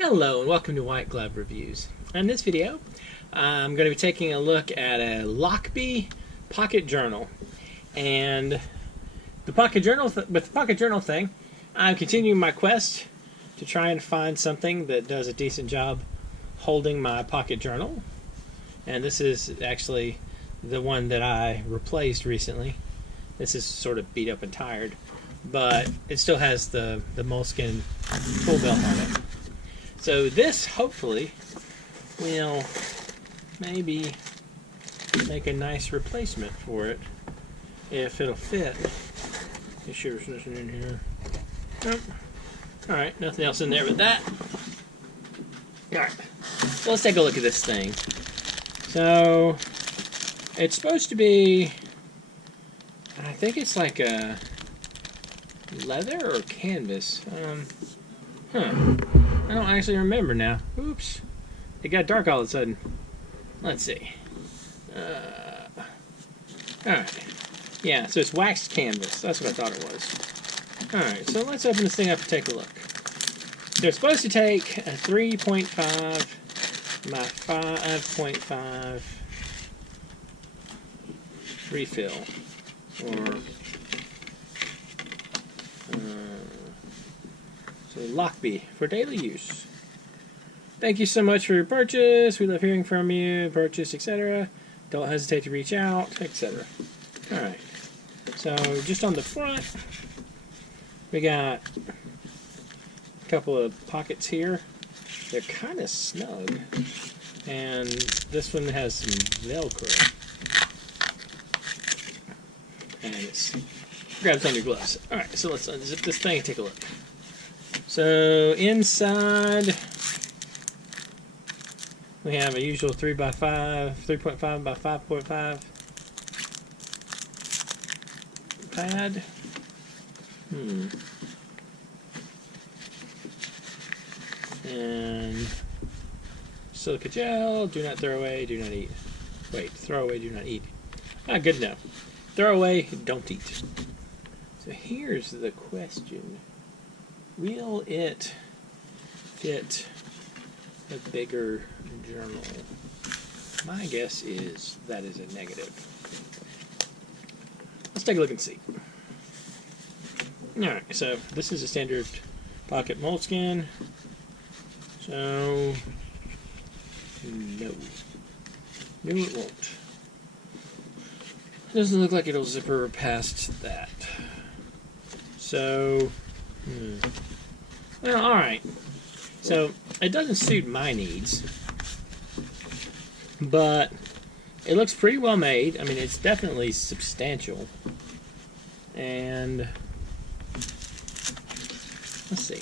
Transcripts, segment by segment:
Hello and welcome to White Glove Reviews. In this video, I'm going to be taking a look at a LOCHBY pocket journal. And the pocket journal, thing, I'm continuing my quest to try and find something that does a decent job holding my pocket journal. And this is actually the one that I replaced recently. This is sort of beat up and tired, but it still has the moleskin pull belt on it. So this, hopefully, will maybe make a nice replacement for it, if it'll fit. Make sure there's nothing in here. Nope. Alright, nothing else in there but that. Alright, so let's take a look at this thing. So, it's supposed to be, I think it's like a leather or canvas. I don't actually remember now. Oops. It got dark all of a sudden. Let's see. Alright. Yeah, so it's waxed canvas. That's what I thought it was. Alright, so let's open this thing up and take a look. They're supposed to take a 3.5 by 5.5 refill. Or LOCHBY for daily use. Thank you so much for your purchase. We love hearing from you. Purchase, etc. Don't hesitate to reach out, etc. Alright. So, just on the front, we got a couple of pockets here. They're kind of snug. And this one has some Velcro. And it grabs on your gloves. Alright, so let's unzip this thing and take a look. So inside we have a usual 3.5 by 5.5 pad. And silica gel, do not throw away, do not eat. Wait, throw away, do not eat. Ah, good to know. Throw away, don't eat. So here's the question. Will it fit a bigger journal? My guess is that is a negative. Let's take a look and see. Alright, so this is a standard pocket moleskin. So, no. No, it won't. Doesn't look like it'll zipper past that. So, well, alright. So, it doesn't suit my needs, but it looks pretty well made. I mean, it's definitely substantial. And, let's see.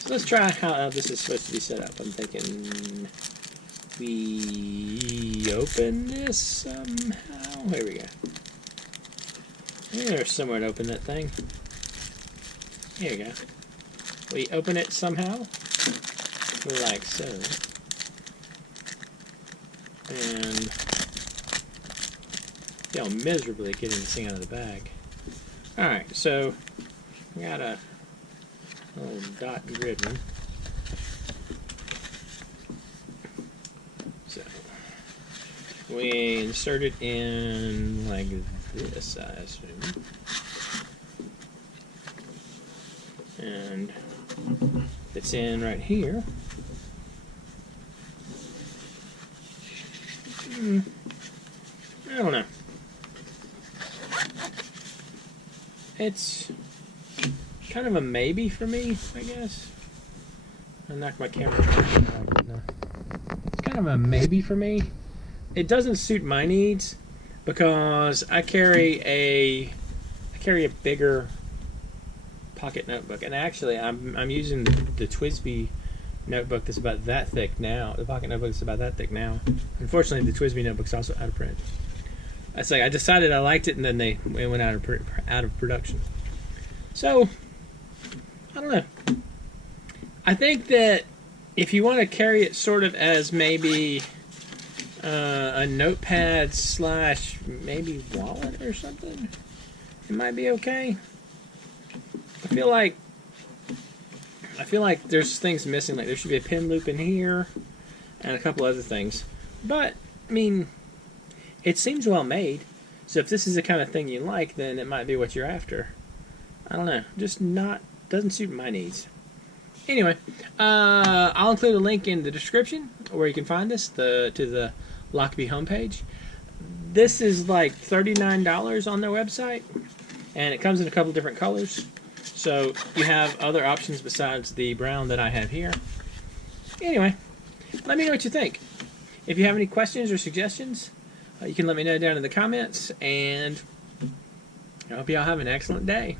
So let's try how this is supposed to be set up. I'm thinking we open this somehow. Here we go. There's somewhere to open that thing. Here we go. We open it somehow, like so, and fail miserably getting this thing out of the bag. Alright, so we got a little dot and grid one. So we insert it in like this, I assume. And it's in right here. I don't know. It's kind of a maybe for me, I guess. I knocked my camera out. No. It's kind of a maybe for me. It doesn't suit my needs because I carry a bigger pocket notebook, and actually I'm using the TWSBY notebook that's about that thick now. The pocket notebook is about that thick now. Unfortunately, the TWSBY notebook's also out of print. It's like I decided I liked it, and then it went out of production. So I don't know. I think that if you want to carry it sort of as maybe a notepad slash maybe wallet or something, it might be okay. I feel like I feel like there's things missing. Like there should be a pin loop in here and a couple other things. But, I mean, it seems well made. So if this is the kind of thing you like, then it might be what you're after. I don't know. Just doesn't suit my needs. Anyway, I'll include a link in the description where you can find this, to the LOCHBY homepage. This is like $39 on their website, and it comes in a couple different colors. So you have other options besides the brown that I have here. Anyway, let me know what you think. If you have any questions or suggestions, you can let me know down in the comments, and I hope y'all have an excellent day.